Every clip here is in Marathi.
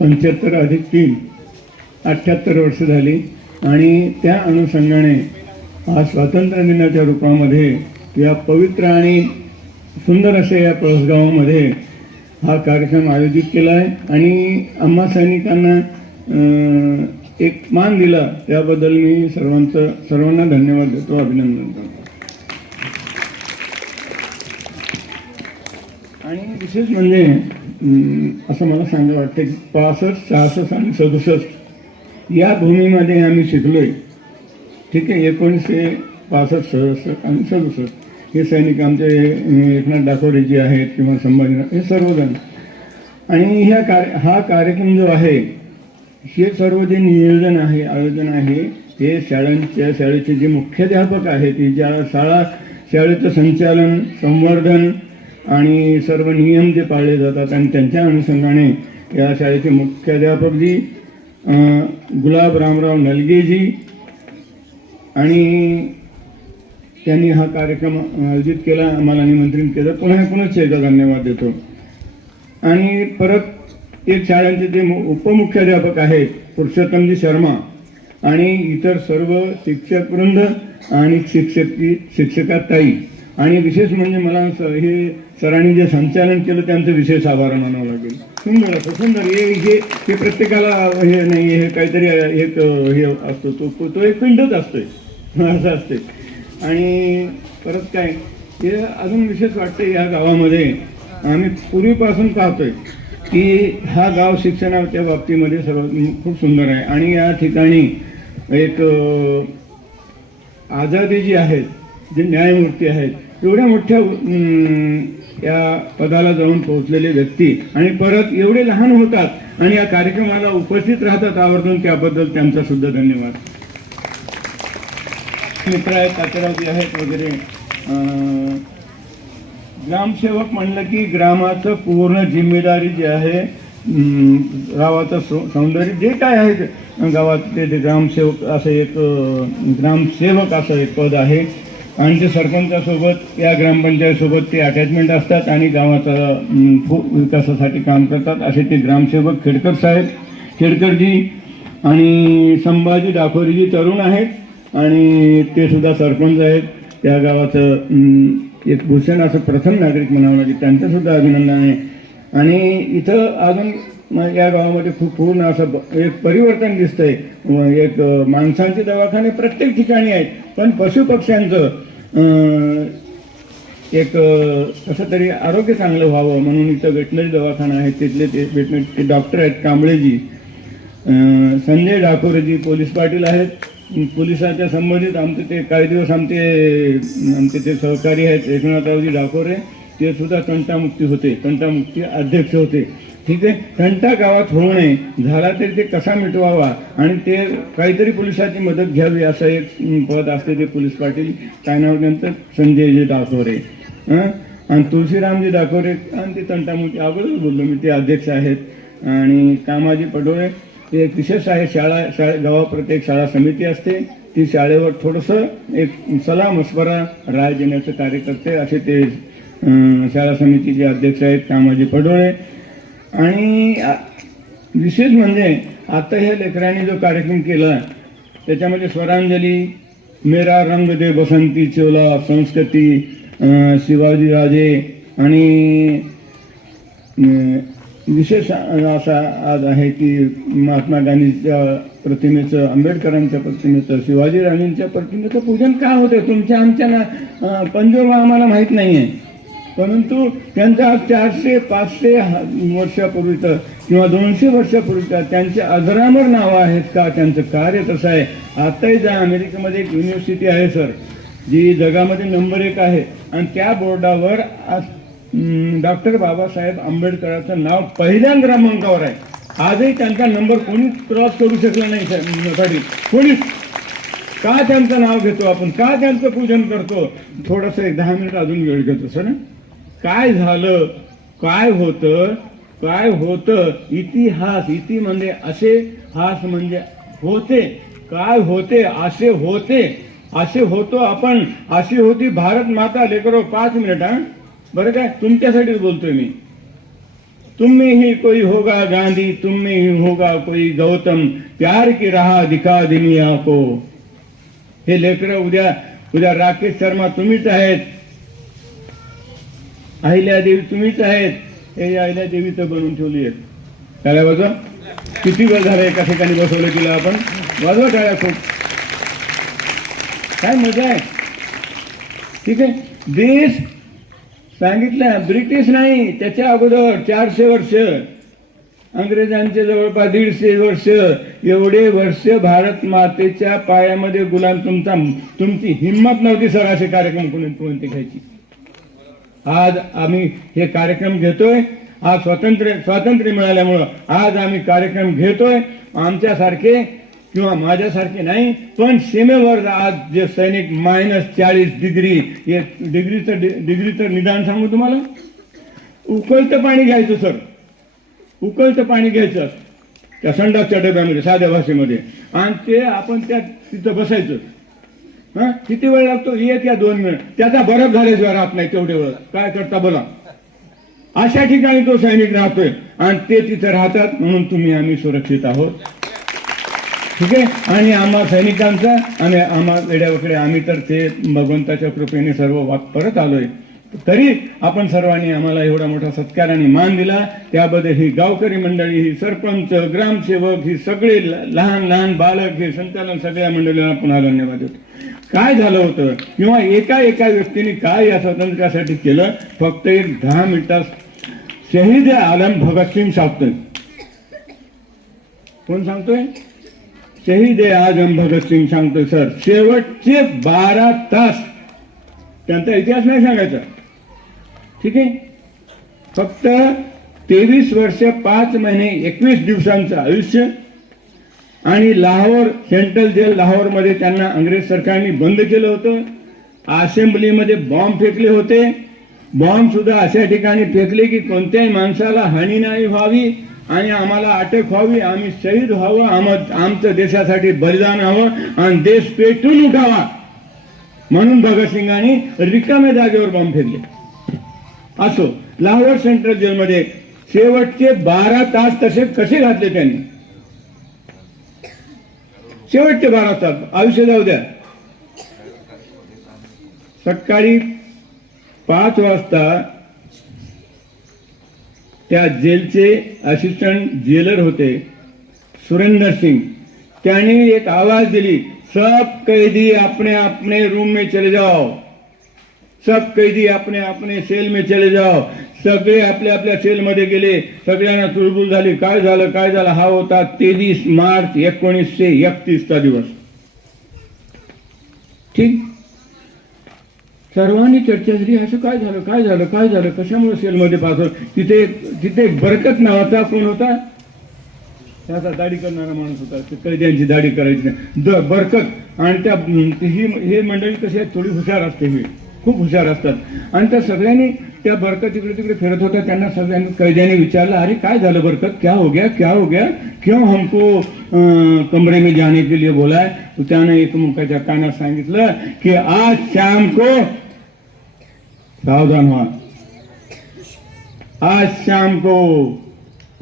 पंच्याहत्तर अधिक तीन अठ्ठ्याहत्तर वर्ष झाली. आणि त्या अनुषंगाने हा स्वातंत्र्य दिनाच्या रूपामध्ये या पवित्र आणि सुंदर अशा या पळसगावामध्ये हा कार्यक्रम आयोजित केला आहे. आणि आम्हा सैनिकांना एक मान दिला. त्याबद्दल मी सर्वांचं सर्वांना धन्यवाद देतो. अभिनंदन करतो. आणि विशेष म्हणजे असं मला सांगायला वाटतं की पासष्ट सहासष्ट आणि सदुसष्ट या भूमीमध्ये आम्ही शिकलोय. ठीक आहे एकोणीसशे पासष्ट सदुसष्ट आणि सदुसष्ट. हे सैनिक आमचे एकनाथ डाकोरे जे आहेत किंवा संभाजीराव हे सर्वजण. आणि ह्या कार्य हा कार्यक्रम जो आहे हे सर्व जे नियोजन आहे आयोजन आहे हे शाळांच्या शाळेचे जे मुख्याध्यापक आहेत ज्या शाळा शाळेचं संचालन संवर्धन आणि सर्व नियम जे पाळले जातात आणि त्यांच्या अनुषंगाने या शाळेचे मुख्याध्यापक जी गुलाब रामराव नलगेजी आणि त्यांनी हा कार्यक्रम आयोजित केला. आम्हाला निमंत्रित केलं. पुन्हा पुन्हा एकदा धन्यवाद देतो. आणि परत एक शाळांचे जे मु- उपमुख्याध्यापक आहेत पुरुषोत्तमजी शर्मा आणि इतर सर्व शिक्षक वृंद आणि शिक्षकी शिक्षका ताई आणि विशेष म्हणजे मला हे सरांनी जे संचालन केलं त्यांचं विशेष आभार मानावं लागेल. सुंदर असं सुंदर हे हे हे प्रत्येकाला हे नाही हे काहीतरी एक हे असतो तो तो एक पिंडच असतोय. असं असते आणि परत काय हे अजून विशेष वाटतं या गावामध्ये आम्ही पूर्वीपासून पाहतोय की हा गाव शिक्षणाच्या बाबतीमध्ये सर्व खूप सुंदर आहे. आणि या ठिकाणी एक आझादी जी आहेत जे न्यायमूर्ती आहेत एवढ्या मोठ्या या पदाला जाऊन पोहोचलेले व्यक्ती आणि परत एवढे लहान होतात आणि या कार्यक्रमाला उपस्थित राहतात आवर्जून त्याबद्दल त्यांचा सुद्धा धन्यवाद. मित्र आहेत तातेरावजी आहेत वगैरे. ग्रामसेवक म्हणलं की ग्रामाचं पूर्ण जिम्मेदारी जी आहे गावाचं सौंदर्य जे काय आहे गावात ते ग्रामसेवक असं एक ग्रामसेवक असं एक पद आहे. आणि ते सरपंचासोबत या ग्रामपंचायतसोबत ते अटॅचमेंट असतात आणि गावाचा खूप विकासासाठी काम करतात. असे ते ग्रामसेवक खेडकर साहेब. खेडकरजी आणि संभाजी डाकोरीजी तरुण आहेत आणि ते सुद्धा सरपंच आहेत. त्या गावाचं एक भूषण असं प्रथम नागरिक म्हणावं लागेल. त्यांचंसुद्धा अभिनंदन आहे. आणि इथं अजून या गावामध्ये खूप पूर्ण असं एक परिवर्तन दिसतंय. एक माणसांचे दवाखाने प्रत्येक ठिकाणी आहेत. पण पशुपक्ष्यांचं एक कसं तरी आरोग्य चांगलं व्हावं म्हणून इथं वेटनरी दवाखाना आहे तिथले ते वेटनरी डॉक्टर आहेत कांबळेजी. संजय डाकोरेजी पोलीस पाटील आहेत. पोलिसाच्या संबंधित आमचे ते काही दिवस आमचे आमचे ते सहकारी आहेत एकनाथरावजी डाकोरे ते सुद्धा तंटामुक्ती होते तंटामुक्ती अध्यक्ष होते. ठीक आहे? तंटा गावात होऊ नये झाला तरी ते कसा मिटवावा? आणि ते काहीतरी पोलिसाची मदत घ्यावी असं एक पद असते ते पोलीस पाटील. काय नाव त्यांचं संजयजी डाकोरे आणि तुळशीरामजी डाकोरे आणि ते तंटामुक्ती अगोदर बोललो मी ते अध्यक्ष आहेत. आणि कामाजी पडोळे ते एक विशेष आहे. शाळा शाळे गावाप्रती एक शाळा समिती असते. ती शाळेवर थोडंसं एक सलाम मस्बरा राय देण्याचं कार्य करते असे ते शाळा समितीचे अध्यक्ष आहेत कामाजी पडोळे. आणि विशेष म्हणजे आता ह्या लेकरांनी जो कार्यक्रम केला त्याच्यामध्ये स्वरांजली मेरा रंग दे बसंती चोला संस्कृती शिवाजीराजे शिवाजी राजे आणि विशेष असा आज आहे की महात्मा गांधीच्या प्रतिमेचं आंबेडकरांच्या प्रतिमेचं शिवाजी राणींच्या प्रतिमेचं पूजन का होतं तुमच्या आमच्या ना अं, पंजोबा आम्हाला माहीत नाही आहे परंतु त्यांचा चारशे पाचशे वर्षापूर्वीचं किंवा दोनशे वर्षापूर्वीचं त्यांचे अजरामर नावं आहेत का? त्यांचं कार्य कसं आहे? आताही ज्या अमेरिकेमध्ये एक युनिव्हर्सिटी आहे सर जी जगामध्ये नंबर एक आहे. आणि त्या बोर्डावर डॉक्टर बाबासाहेब आंबेडकरांचं नाव पहिल्या क्रमांकावर आहे. आजही त्यांचा नंबर कोणीच क्रॉस करू शकला नाही साठी कोणीच. का त्यांचं नाव घेतो आपण? का त्यांचं पूजन करतो? थोडंसं एक दहा मिनिट अजून वेळ घेतो सर काय झालं? काय होतं? काय होतं? इतिहास इति म्हणजे असे हास म्हणजे होते. काय होते? असे होते. असे होतो आपण. अशी होती भारत माता. लेकरो पाच मिनिट हा? बरं काय? तुमच्यासाठीच बोलतोय मी. तुम्ही ही कोई होगा गांधी तुम्ही ही होगा कोई गौतम. प्यार की राहा दिखा दुनिया को हे लेकर उद्या उद्या राकेश शर्मा तुम्हीच आहेत. अहिल्या देवी तुम्हीच आहेत. हे अहिल्यादेवीचं बनवून ठेवली आहेत. टाळ्या वाजवा किती वेळ झाला एका ठिकाणी बसवलं तिला आपण? वाजवा टाळ्या खूप. काय मजा आहे. ठीक आहे. देश सांगितलं ब्रिटिश नाही त्याच्या अगोदर चारशे वर्ष. अंग्रेजांचे जवळपास दीडशे वर्ष. एवढे वर्ष भारत मातेच्या पायामध्ये गुलाम तुमचा तुमची हिंमत नव्हती सर असे कार्यक्रम कोणी कोणते घ्यायची. आज आम्ही हे कार्यक्रम घेतोय. आज स्वातंत्र्य स्वातंत्र्य मिळाल्यामुळं आज आम्ही कार्यक्रम घेतोय. आमच्यासारखे किंवा माझ्यासारखे नाही पण सीमेवर आज जे सैनिक मायनस चाळीस डिग्री हे डिग्रीचं डिग्रीचं निदान सांगू तुम्हाला? उकळतं पाणी घ्यायचं सर. उकळतं पाणी घ्यायचं. त्या संडासच्या डब्यामध्ये साध्या भाषेमध्ये. आणि ते आपण त्या तिथं बसायचं. हा? किती वेळ लागतो? एक या दोन मिनिट. त्याचा बरफ झाल्याशिवाय राहत नाही तेवढे वेळ. काय करता बोला. अशा ठिकाणी तो सैनिक राहतोय आणि ते तिथे राहतात म्हणून तुम्ही आम्ही सुरक्षित आहोत. ठीक आहे? आणि आम्हा सैनिकांचा आणि आम्हा वेड्यावकडे आम्ही तर ते भगवंताच्या कृपेने सर्व वाक परत आलोय. तरी आपण सर्वांनी आम्हाला एवढा मोठा सत्कार आणि मान दिला. त्याबद्दल ही गावकरी मंडळी ही सरपंच ग्रामसेवक ही सगळे लहान लहान बालक हे संचालन सगळ्या मंडळींना पुन्हा धन्यवाद देतो. काय झालं होतं? किंवा एका एका व्यक्तीने काय या स्वातंत्र्यासाठी केलं? फक्त एक दहा मिनिटात शहीद आलम भगतसिंग सांगतोय कोण सांगतोय? शहीद आजम भगतसिंग सांगतोय सर. शेवटचे बारा तास त्यांचा इतिहास नाही सांगायचा. ठीक आहे? फक्त तेवीस वर्ष पाच महिने एकवीस दिवसांचं आयुष्य आणि लाहोर सेंट्रल जेल लाहोरमध्ये त्यांना अंग्रेज सरकारने बंद केलं होतं. असेंब्लीमध्ये बॉम्ब फेकले होते. बॉम्ब सुद्धा अशा ठिकाणी फेकले की कोणत्याही माणसाला हानी नाही व्हावी आणि आम्हाला अटक व्हावी. आम्ही शहीद व्हावं. आम आमचं देशासाठी बलिदान हवं आणि देश पेटून उठावा. म्हणून भगतसिंगांनी रिकाम्या जागेवर बॉम्ब फेकले. असो लाहोर सेंट्रल जेलमध्ये शेवटचे बारा तास तसे कसे घातले त्यांनी? शेवटचे बारा तास आयुष्य जाऊ द्या. सकाळी पाच वाजता त्या जेलचे असिस्टंट जेलर होते सुरेंद्र सिंग. त्यांनी एक आवाज दिली सब कैदी अपने अपने रूम में चले जाओ. सब कैदी अपने अपने सेल में चले जाओ. सगळे आपल्या आपल्या सेलमध्ये गेले. सगळ्यांना चुळबुळ झाली. काय झालं? काय झालं? हा होता तेवीस मार्च एकोणीसशे एकतीसचा दिवस. ठीक? सर्वांनी चर्चा झाली असं काय झालं? काय झालं? काय झालं? कशामुळे सेलमध्ये पाठवलं तिथे तिथे एक बरकत नावाचा कोण होता? त्याचा दाढी करणारा माणूस होता. ते कैद्यांची दाढी करायची नाही. द बरकत. आणि त्या ही हे मंडळी कशी आहेत? थोडी हुशार असते ही. खूप हुशार असतात. आणि त्या सगळ्यांनी त्या बरकत इकडे तिकडे फिरत होत्या, त्यांना सगळ्यांनी कैद्यांनी विचारलं, अरे, काय झालं बरकत? क्या हो गया? क्या हो गया? क्यों हमको कमरे में जाने के लिए बोला है? तो त्याने एक मुखाच्या कानात सांगितलं की, आज शाम को सावधान व्हा आज शाम को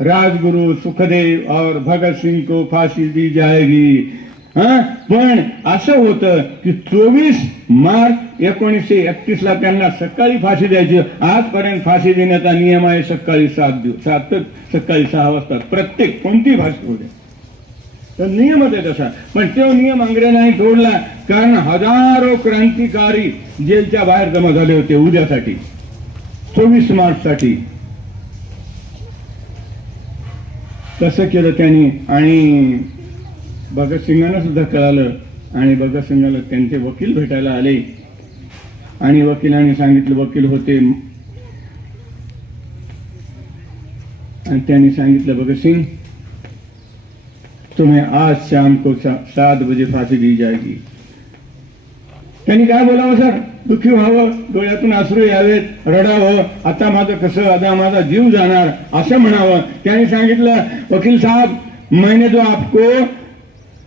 राजगुरु सुखदेव और भगत सिंह को फांसी दी जाएगी। पण असं होतं की चोवीस मार्च एकोणीसशे एकतीस ला त्यांना सकाळी फाशी द्यायची. आजपर्यंत फाशी देण्याचा नियम आहे सकाळी सात दिवस सात सकाळी सहा वाजता. प्रत्येक कोणती फाशी होऊ द्या. तर नियमच आहे तसा. पण तो नियम अंग्रेजांनी तोडला कारण हजारो क्रांतिकारी जेलच्या बाहेर जमा झाले होते उद्यासाठी. चोवीस मार्च साठी तसं केलं त्यांनी. आणि भगतसिंगांना सुद्धा कळालं आणि भगतसिंगाला त्यांचे वकील भेटायला आले. आणि वकिलांनी सांगितलं वकील होते. आणि त्यांनी सांगितलं भगतसिंग तुम्हें आज शाम को सात बजे फाशी दी जाएगी. त्यांनी काय बोलावं सर? दुःखी व्हावं डोळ्यातून आसरू यावेत रडावं आता माझं कसं आता माझा जीव जाणार असं म्हणावं. त्यांनी सांगितलं वकील साहब मैंने जो आपको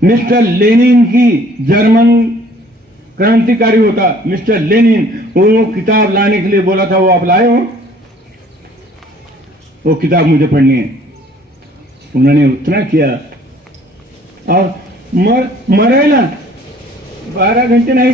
मिस्टर लेनिन की जर्मन क्रांतिकारी होता मिस्टर लेनिन। वो किताब लाने के लिए बोला था वो आप लाए हो? वो किताब मुझे पढ़नी है। उन्होंने उतना किया। और मर मरायला बारा घंटे नाही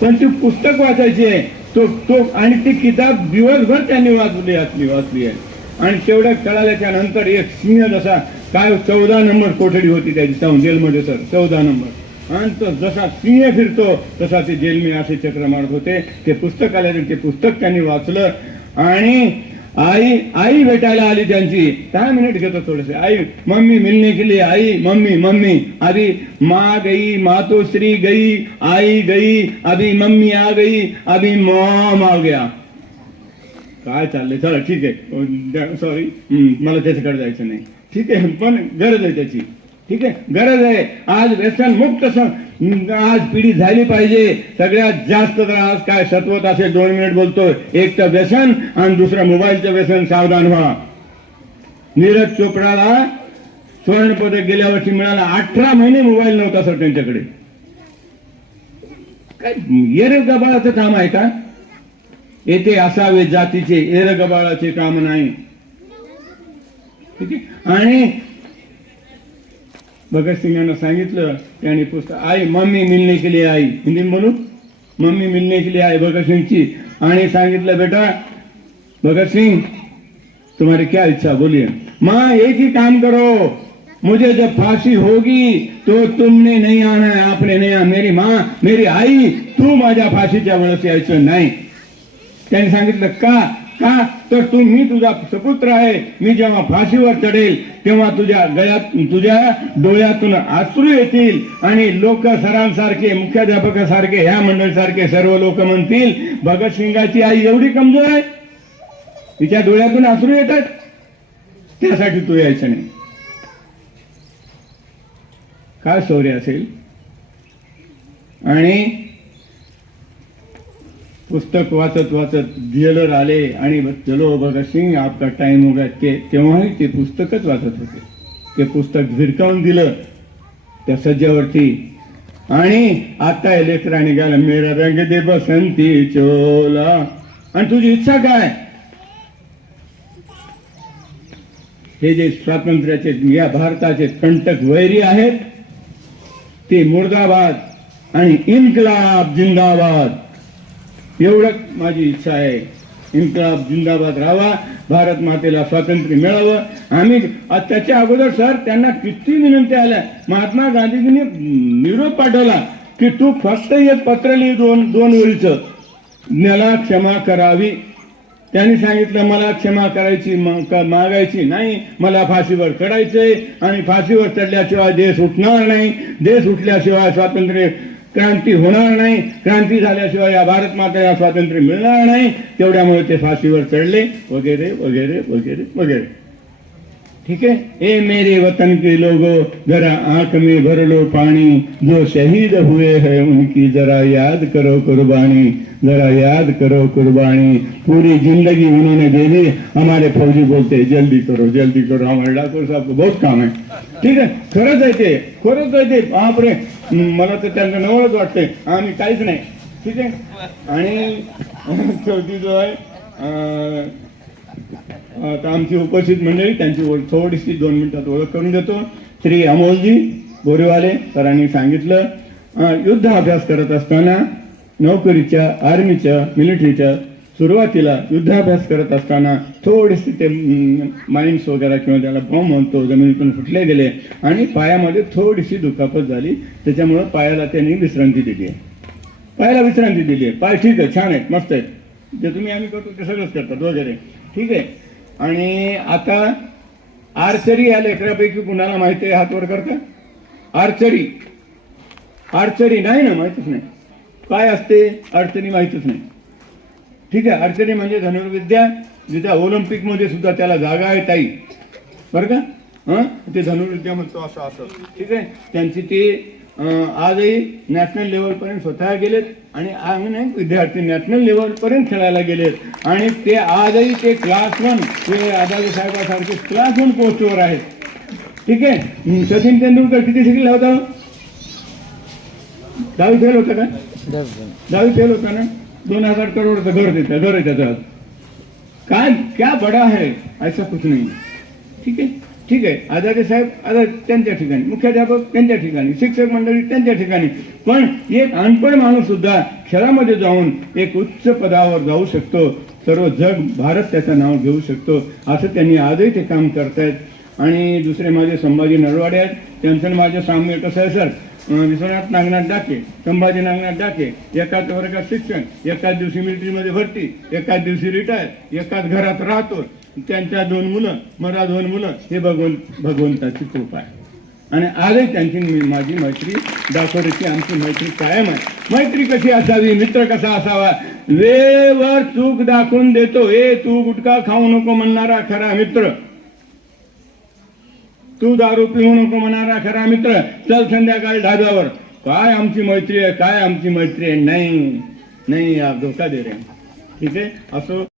पण ती पुस्तक वाचायची आहे तो तो आणि ती किताब दिवसभर त्यांनी वाचली वाचली वाचली आहे आणि तेवढ्या कळाल्याच्या नंतर एक सिंह जसा काय हो? चौदा नंबर कोठडी होती त्याची? जाऊन जेलमध्ये सर. चौदा नंबर. आणि तो जसा सिंह फिरतो तसा ते जेल मी असे चक्र मारत होते. ते पुस्तक आल्याने ते पुस्तक त्यांनी वाचलं. आणि आई आई भेटायला आली त्यांची. दहा मिनिट घेतो थोडेसे. आई मम्मी मिलने के लिए आई मम्मी मम्मी. अभी माँ गई मातोश्री गई आई गई अभी मम्मी आ गई अभी मॉम आ गया. काय चाललंय? चला ठीक आहे. सॉरी मला त्याच्याकडे जायचं नाही. ठीक आहे पण गरज आहे त्याची. ठीक आहे गरज आहे. आज व्यसन मुक्त स- आज पिढी झाली पाहिजे. सगळ्यात जास्त तर आज काय सत्वत असेल दोन मिनिट बोलतोय. एक तर व्यसन आणि दुसरं मोबाईलचं व्यसन सावधान व्हा. नीरज चोपडाला स्वर्ण पदक गेल्या वर्षी मिळाला अठरा महिने मोबाईल नव्हता सर त्यांच्याकडे. काय येरे गबाळाचं काम आहे का? येथे असावे जातीचे एर गबाळाचे काम नाही. ठीक आहे? आणि भगतसिंग यांना सांगितलं त्याने पुस्तक आई मम्मी मिलने के लिए आई. हिंदी बोलू? मम्मी मिलने के लिए आई भगत सिंगची आणि सांगितलं बेटा भगत सिंह तुम्हारी क्या इच्छा? बोलिए. माँ एक ही काम करो। मुझे जब फांसी होगी तो तुमने नहीं आना है आपने नहीं आना। मेरी माँ मेरी आई तू माझ्या फाशीच्या वेळेस यायचं नाही. त्यांनी सांगितलं का? का? तर तू मी तुझा सपुत्र आहे. मी जेव्हा फाशीवर चढेल तेव्हा तुझ्या गळ्यात तुझ्या डोळ्यातून आश्रू येतील. आणि लोक सरांसारखे मुख्याध्यापकासारखे ह्या मंडळीसारखे सर्व लोक म्हणतील भगतसिंगाची आई एवढी कमजोर आहे. तिच्या डोळ्यातून आश्रू येतात. त्यासाठी तू यायचं नाही. काय शौर्य असेल? आणि पुस्तक वाचत वाचत डिएलर आले आणि चलो भगत सिंग आपका टाइम होगा ते तेव्हाही ते पुस्तकच वाचत होते. ते पुस्तक झिरकावून दिलं त्या सज्जावरती. आणि आता हे लेकरा निघाला मेरा रंग दे बसंती चोला. आणि तुझी इच्छा काय? हे जे स्वातंत्र्याचे या भारताचे कंटक वैरी आहेत ते मुर्दाबाद आणि इन्कलाब जिंदाबाद. एवढंच माझी इच्छा आहे. इन्कलाब जिंदाबाद राहावा भारत मातेला स्वातंत्र्य मिळावं. आम्ही त्याच्या अगोदर सर त्यांना किती विनंती आल्या. महात्मा गांधीजींनी निरोप पाठवला की तू फक्त एक पत्र लिहि दोन दोन ओळीचं. मला क्षमा करावी. त्यांनी सांगितलं मला क्षमा करायची मागायची नाही. मला फाशीवर चढायचंय. आणि फाशीवर चढल्याशिवाय देश उठणार नाही. देश उठल्याशिवाय स्वातंत्र्य क्रांती होणार नाही. क्रांती झाल्याशिवाय या भारत मातेला स्वातंत्र्य मिळणार नाही. तेवढ्यामुळे ते फाशीवर चढले. वगैरे वगैरे वगैरे वगैरे. ठीक है? ए मेरे वतन के लोगों जरा आंख में भर लो पानी। जो शहीद हुए हैं उनकी जरा याद करो कुर्बानी। जरा याद करो कुर्बानी। पूरी जिंदगी उन्होंने दे दी। हमारे फौजी बोलते हैं, जल्दी करो जल्दी करो। हमारे डॉक्टर साहब को बहुत काम है। ठीक आहे खरंच आहे ते खरंच आहे ते बापरे मला तर त्यांना नवळच वाटतंय. आम्ही काहीच नाही. ठीक आहे आणि चौथी जो आहे आता आमची उपस्थित मंडळी त्यांची ओळख थोडीशी दोन मिनिटात ओळख करून देतो. श्री अमोलजी बोरीवाले सरांनी सांगितलं युद्ध अभ्यास करत असताना नोकरीच्या आर्मीच्या मिलिटरीच्या सुरुवातीला युद्धाभ्यास करत असताना थोडेसे ते माइन्स वगैरे किंवा त्याला बॉम्ब म्हणतो जमिनीतून फुटले गेले आणि पायामध्ये थोडीशी दुखापत झाली. त्याच्यामुळं पायाला त्यांनी विश्रांती दिली. आहे पायाला विश्रांती दिली. आहे पाय ठीक आहे छान आहेत मस्त आहेत. जे तुम्ही आम्ही करतो ते सगळंच करतात वगैरे. ठीक आहे. आणि आता आर्चरी या लेकरापैकी कुणाला माहिती आहे हातवर करता? आर्चरी. आर्चरी नाही ना माहितीच नाही. काय असते? अडचणी माहितीच नाही. ठीक आहे अडचणी म्हणजे धनुर्विद्या जिथे ऑलिम्पिकमध्ये सुद्धा त्याला जागा आहे ताई. बरं का? ते धनुर्विद्या म्हणतो असं असं ठीक आहे? त्यांची ती आजही नॅशनल लेवलपर्यंत स्वतः गेलेत आणि अनेक विद्यार्थी नॅशनल लेवलपर्यंत खेळायला गेलेत. आणि ते आजही ते क्लास वन ते आदाजी साहेबासारखे क्लास वन पोस्टवर आहेत. ठीक आहे? सचिन तेंडुलकर किती शिकला होता? दहावी फेल होता का? दहावी फेल होता ना? दोन हजार करोडचं घर देतं घर आहे त्याचं. काय क्या बडा है? ऐसा कुछ नाही. ठीक आहे? ठीक आहे. आजारी साहेब आता त्यांच्या ठिकाणी मुख्याध्यापक त्यांच्या ठिकाणी शिक्षक मंडळी त्यांच्या ठिकाणी. पण एक अनपढ माणूस सुद्धा खेळामध्ये जाऊन एक उच्च पदावर जाऊ शकतो. सर्व जग भारत त्याचं नाव घेऊ शकतो. असं त्यांनी आजही ते काम करतायत. आणि दुसरे माझे संभाजी नरवाडे आहेत. त्यांचं माझे माझं साम्य कसं आहे सर. विश्वनाथ नागनाथ डाके संभाजी नागनाथ डाके एकाच वर्गात शिक्षण एकाच दिवशी मिलिटरीमध्ये भरती एकाच दिवशी रिटायर एकाच घरात राहतो त्यांच्या दोन मुलं मला दोन मुलं हे भगवंत भगवंताची कृपा आहे. आणि आजही त्यांची मी- माझी मैत्री दाखवण्याची आमची मैत्री कायम आहे. मैत्री कशी असावी? मित्र कसा असावा? वेळेवर चूक दाखवून देतो. ए तू गुटखा खाऊ नको म्हणणारा खरा मित्र. तू दारू पिऊ नको म्हणणारा खरा मित्र. चल संध्याकाळी ढाब्यावर. काय आमची मैत्री आहे? काय आमची मैत्री आहे? नाही. नाही आप धोका दे रे. ठीक आहे? असो